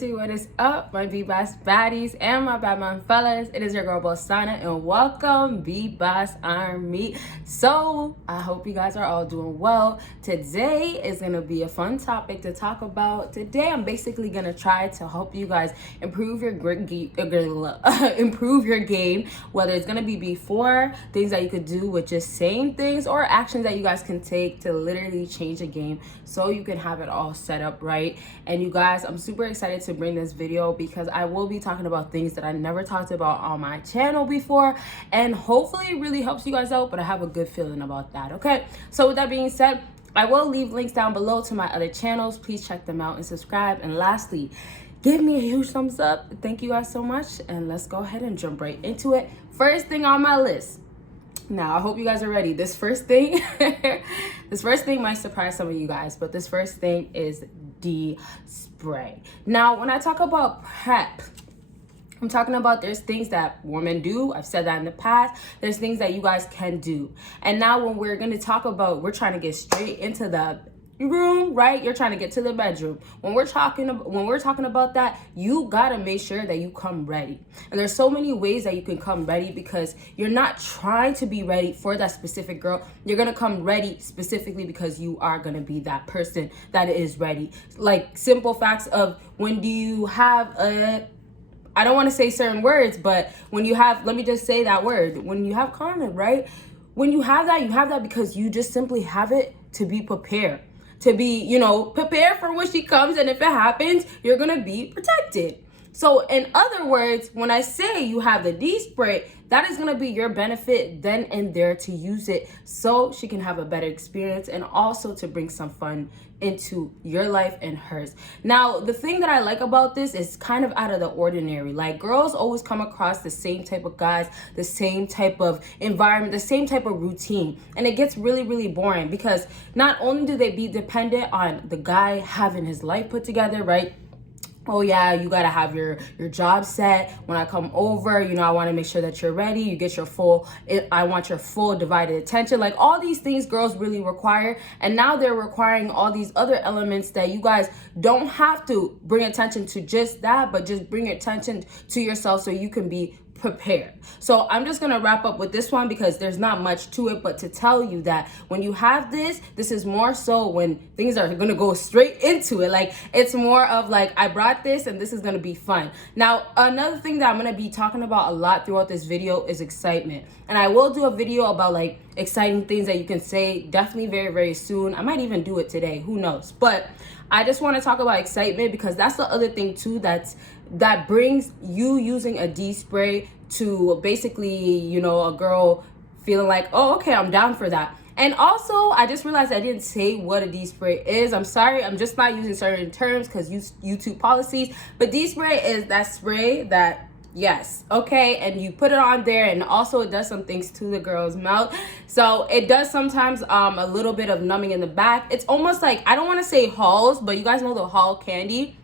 What is up, my BBossBaddies and my bad mom fellas? It is your girl Bosana and welcome BBossArmy. So I hope you guys are all doing well. Today is gonna be a fun topic to talk about. Today I'm basically gonna try to help you guys improve your improve your game. Whether it's gonna be before things that you could do with just saying things, or actions that you guys can take to literally change the game, so you can have it all set up right. And you guys, I'm super excited to bring this video because I will be talking about things that I never talked about on my channel before, and hopefully it really helps you guys out, but I have a good feeling about that. Okay, so with that being said, I will leave links down below to my other channels. Please check them out and subscribe. And lastly, give me a huge thumbs up. Thank you guys so much, and let's go ahead and jump right into it. First thing on my list. Now, I hope you guys are ready. This first thing might surprise some of you guys, but this first thing is spray. Now, when I talk about prep, I'm talking about there's things that women do. I've said that in the past. There's things that you guys can do. And now when we're going to talk about, we're trying to get straight into the room, right? You're trying to get to the bedroom. When we're talking about that, you got to make sure that you come ready. And there's so many ways that you can come ready, because you're not trying to be ready for that specific girl. You're going to come ready specifically because you are going to be that person that is ready. Like simple facts of, when do you have I don't want to say certain words, but when you have, let me just say that word, when you have condom, right? When you have that because you just simply have it to be prepared. To be, prepared for when she comes, and if it happens, you're going to be protected. So in other words, when I say you have the D-spray, that is going to be your benefit then and there to use it so she can have a better experience, and also to bring some fun into your life and hers. Now, the thing that I like about this is kind of out of the ordinary. Like, girls always come across the same type of guys, the same type of environment, the same type of routine. And it gets really, really boring, because not only do they be dependent on the guy having his life put together, right? Oh yeah, you gotta have your job set. When I come over, I want to make sure that you're ready. You get your I want your full divided attention. Like, all these things girls really require. And now they're requiring all these other elements that you guys don't have to bring attention to just that, but just bring attention to yourself so you can be prepared. So I'm just gonna wrap up with this one, because there's not much to it, but to tell you that when you have this is more so when things are gonna go straight into it. Like, it's more of like, I brought this and this is gonna be fun. Now, another thing that I'm gonna be talking about a lot throughout this video is excitement. And I will do a video about like exciting things that you can say definitely very, very soon. I might even do it today, who knows? But I just want to talk about excitement, because that's the other thing too that brings you using a D-spray to basically, a girl feeling like, oh, okay, I'm down for that. And also, I just realized I didn't say what a D-spray is. I'm sorry, I'm just not using certain terms because YouTube policies. But D-spray is that spray that, yes, okay, and you put it on there, and also it does some things to the girl's mouth. So it does sometimes a little bit of numbing in the back. It's almost like, I don't want to say Halls, but you guys know the Hall candy.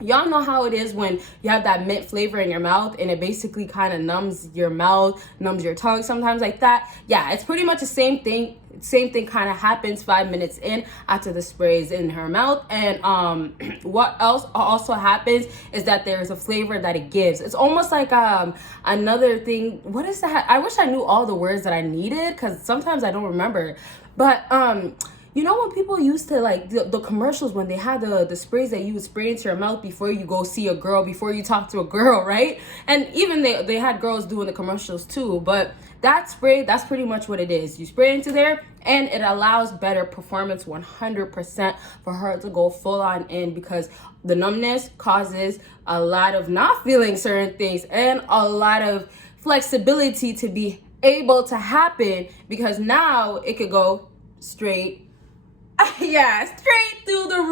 Y'all know how it is when you have that mint flavor in your mouth, and it basically kind of numbs your mouth, numbs your tongue sometimes, like that. Yeah, it's pretty much the same thing. Same thing kind of happens 5 minutes in, after the spray is in her mouth. And what else also happens is that there's a flavor that it gives. It's almost like another thing. What is that? I wish I knew all the words that I needed, because sometimes I don't remember. But when people used to, like, the commercials, when they had the sprays that you would spray into your mouth before you go see a girl, before you talk to a girl, right? And even they had girls doing the commercials too. But that spray, that's pretty much what it is. You spray into there, and it allows better performance 100% for her to go full on in, because the numbness causes a lot of not feeling certain things and a lot of flexibility to be able to happen, because now it could go straight. Yeah, straight through the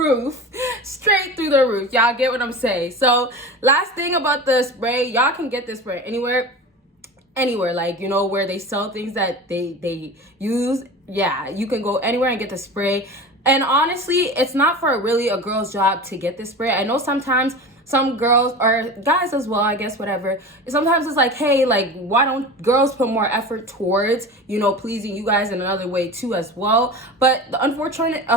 roof. Y'all get what I'm saying? So last thing about the spray, y'all can get this spray anywhere, like, where they sell things that they use. Yeah, you can go anywhere and get the spray. And honestly, it's not for really a girl's job to get this spray. I know sometimes some girls, or guys as well, I guess, whatever, sometimes it's like, hey, like, why don't girls put more effort towards, pleasing you guys in another way too as well. But the unfortunate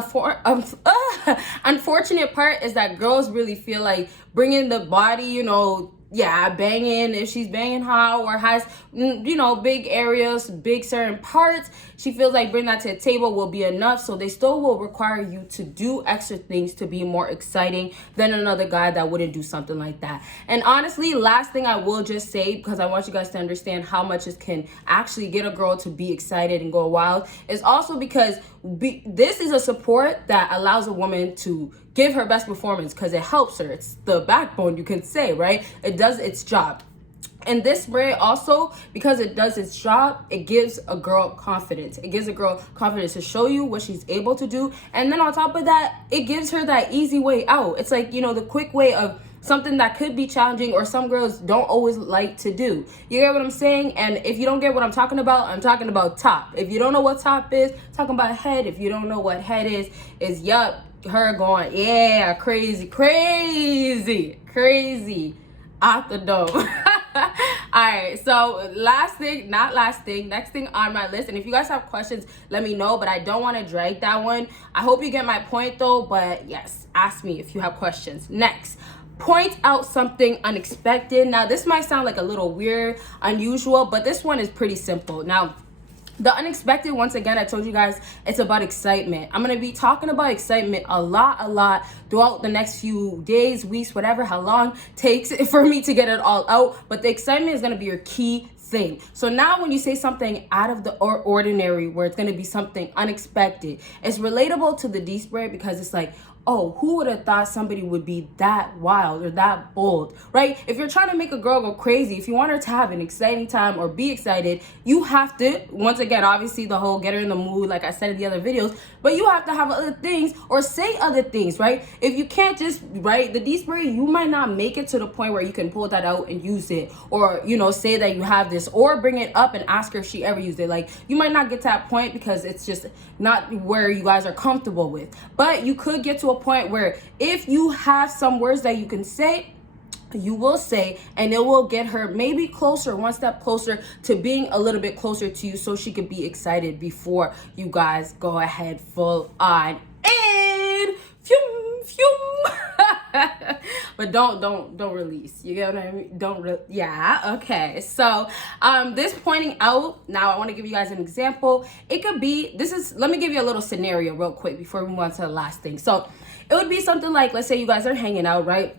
part is that girls really feel like bringing the body, you know, yeah, banging, if she's banging high or has, you know, big areas, big certain parts, she feels like bringing that to the table will be enough. So they still will require you to do extra things to be more exciting than another guy that wouldn't do something like that. And honestly, last thing I will just say, because I want you guys to understand how much it can actually get a girl to be excited and go wild, is also because this is a support that allows a woman to give her best performance, because it helps her. It's the backbone, you can say, right? It does its job. And this spray also, because it does its job, it gives a girl confidence. It gives a girl confidence to show you what she's able to do. And then on top of that, it gives her that easy way out. It's like, you know, the quick way of something that could be challenging or some girls don't always like to do. You get what I'm saying? And if you don't get what I'm talking about top. If you don't know what top is, talking about head. If you don't know what head is yup, her going, yeah, crazy out the dome. All right, so next thing on my list, and if you guys have questions, let me know, but I don't want to drag that one. I hope you get my point though, but yes, ask me if you have questions. Next, point out something unexpected. Now this might sound like a little weird, unusual, but this one is pretty simple. Now the unexpected, once again, I told you guys, it's about excitement. I'm going to be talking about excitement a lot throughout the next few days, weeks, whatever, how long it takes for me to get it all out. But the excitement is going to be your key thing. So now when you say something out of the ordinary, where it's going to be something unexpected, it's relatable to the D spray, because it's like, oh, who would have thought somebody would be that wild or that bold, right? If you're trying to make a girl go crazy, if you want her to have an exciting time or be excited, you have to, once again, obviously the whole get her in the mood, like I said in the other videos, but you have to have other things or say other things, right? If you can't just, right, the D-spray, you might not make it to the point where you can pull that out and use it, or, you know, say that you have this, or bring it up and ask her if she ever used it. Like, you might not get to that point because it's just not where you guys are comfortable with, but you could get to a point where if you have some words that you can say, you will say, and it will get her maybe closer, one step closer to being a little bit closer to you, so she could be excited before you guys go ahead full on and but don't release. You get what I mean? Yeah, okay. So this pointing out, now I want to give you guys an example. It could be, let me give you a little scenario real quick before we move on to the last thing. So it would be something like, let's say you guys are hanging out, right?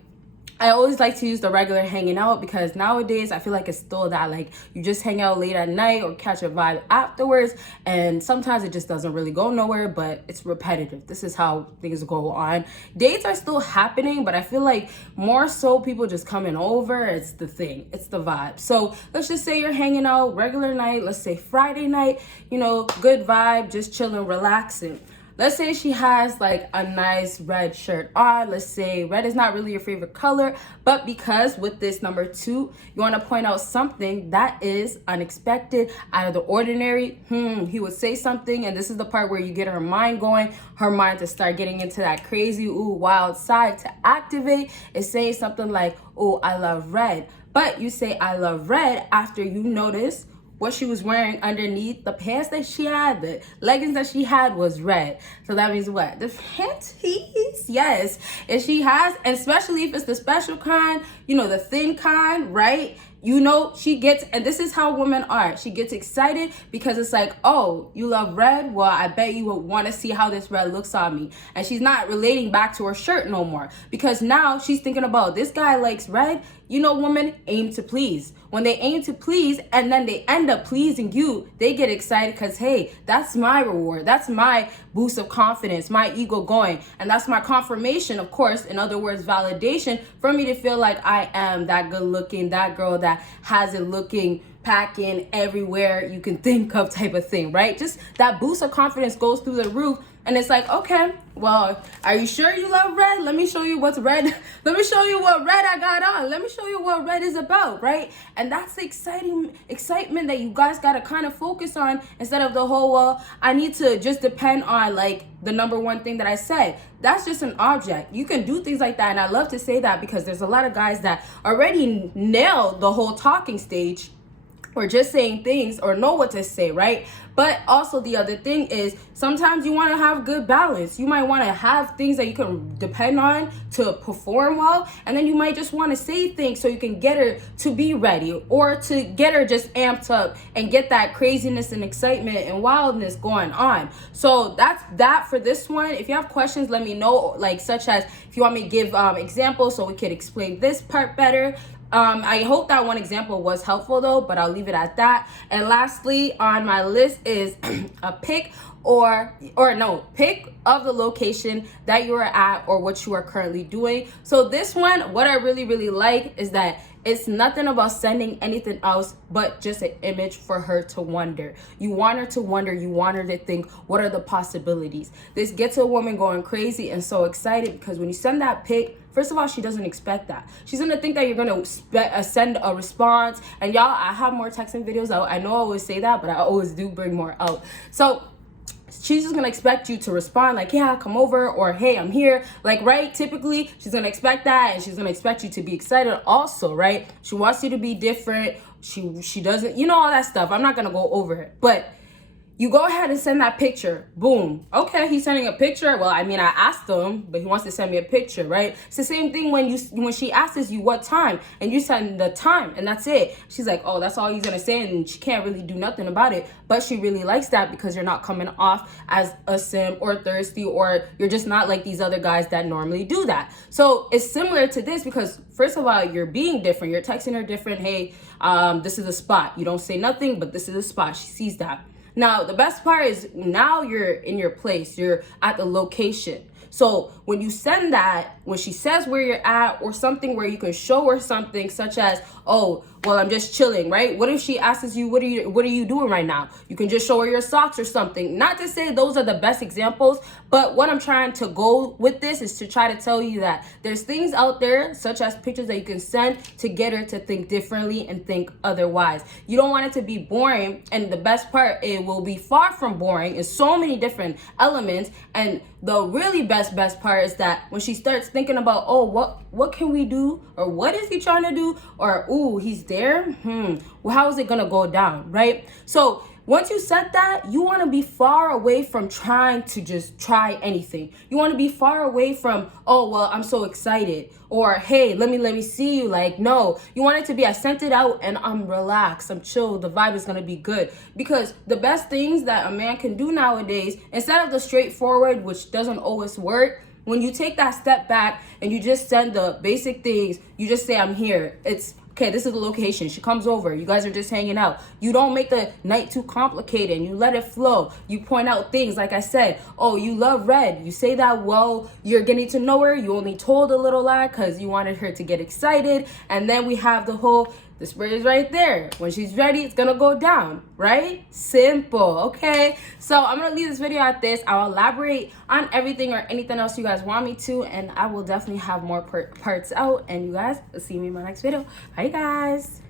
I always like to use the regular hanging out, because nowadays I feel like it's still that, like, you just hang out late at night or catch a vibe afterwards, and sometimes it just doesn't really go nowhere, but it's repetitive. This is how things go on. Dates are still happening, but I feel like more so people just coming over. It's the thing, it's the vibe. So let's just say you're hanging out regular night, let's say Friday night, you know, good vibe, just chilling, relaxing. Let's say she has like a nice red shirt on. Let's say red is not really your favorite color, but because with this number 2, you want to point out something that is unexpected, out of the ordinary. He would say something, and this is the part where you get her mind going, her mind to start getting into that crazy, wild side to activate. Is saying something like, oh, I love red. But you say, I love red, after you notice what she was wearing underneath. The pants that she had, the leggings that she had was red. So that means what? The panties, yes. If she has, and especially if it's the special kind, you know, the thin kind, right? You know, she gets, and this is how women are. She gets excited because it's like, oh, you love red? Well, I bet you would want to see how this red looks on me. And she's not relating back to her shirt no more, because now she's thinking about, this guy likes red. You know, women aim to please. When they aim to please and then they end up pleasing you, they get excited because, hey, that's my reward. That's my boost of confidence, my ego going. And that's my confirmation, of course, in other words, validation, for me to feel like I am that good looking, that girl that has it looking, packing everywhere you can think of type of thing, right? Just that boost of confidence goes through the roof. And it's like, okay, well, are you sure you love red? Let me show you what's red. Let me show you what red I got on. Let me show you what red is about, right? And that's the excitement that you guys got to kind of focus on, instead of the whole, well, I need to just depend on like the number one thing that I said. That's just an object. You can do things like that. And I love to say that because there's a lot of guys that already nail the whole talking stage, or just saying things, or know what to say, right? But also the other thing is sometimes you want to have good balance. You might want to have things that you can depend on to perform well, and then you might just want to say things so you can get her to be ready, or to get her just amped up and get that craziness and excitement and wildness going on. So that's that for this one. If you have questions, let me know, like such as if you want me to give examples so we could explain this part better. I hope that one example was helpful though, but I'll leave it at that. And lastly on my list is a pic pic of the location that you are at or what you are currently doing. So this one, what I really like is that it's nothing about sending anything else but just an image for her to wonder. You want her to wonder, you want her to think, what are the possibilities? This gets a woman going crazy and so excited, because when you send that pic, first of all, she doesn't expect that. She's gonna think that you're gonna send a response. And y'all, I have more texting videos out. I know I always say that, but I always do bring more out. So she's just gonna expect you to respond like, yeah, come over, or hey, I'm here. Like, right, typically she's gonna expect that, and she's gonna expect you to be excited also, right? She wants you to be different. She doesn't, you know, all that stuff. I'm not gonna go over it, but you go ahead and send that picture. Boom. Okay, he's sending a picture. Well, I mean, I asked him, but he wants to send me a picture, right? It's the same thing when she asks you what time, and you send the time, and that's it. She's like, oh, that's all he's gonna say, and she can't really do nothing about it. But she really likes that because you're not coming off as a simp or thirsty, or you're just not like these other guys that normally do that. So it's similar to this because, first of all, you're being different. You're texting her different. Hey, this is a spot. You don't say nothing, but this is a spot. She sees that. Now, the best part is now you're in your place. You're at the location. So when you send that, when she says where you're at or something where you can show her something such as, oh, well, I'm just chilling, right? What if she asks you, what are you doing right now? You can just show her your socks or something. Not to say those are the best examples, but what I'm trying to go with this is to try to tell you that there's things out there such as pictures that you can send to get her to think differently and think otherwise. You don't want it to be boring, and the best part, it will be far from boring in so many different elements. And the really best part is that when she starts thinking about, oh, what can we do, or what is he trying to do, or ooh, he's there, well, how is it gonna go down, right? So once you set that, you want to be far away from trying to just try anything. You want to be far away from, oh, well, I'm so excited, or hey, let me see you. Like, no, you want it to be, I sent it out and I'm relaxed, I'm chill, the vibe is going to be good. Because the best things that a man can do nowadays, instead of the straightforward, which doesn't always work, when you take that step back and you just send the basic things, you just say, I'm here. It's okay, this is the location. She comes over. You guys are just hanging out. You don't make the night too complicated. You let it flow. You point out things. Like I said, oh, you love red. You say that while you're getting to know her. You only told a little lie because you wanted her to get excited. And then we have the whole, the spray is right there. When she's ready, it's going to go down, right? Simple, okay? So I'm going to leave this video at this. I'll elaborate on everything or anything else you guys want me to, and I will definitely have more parts out, and you guys will see me in my next video. Bye, guys.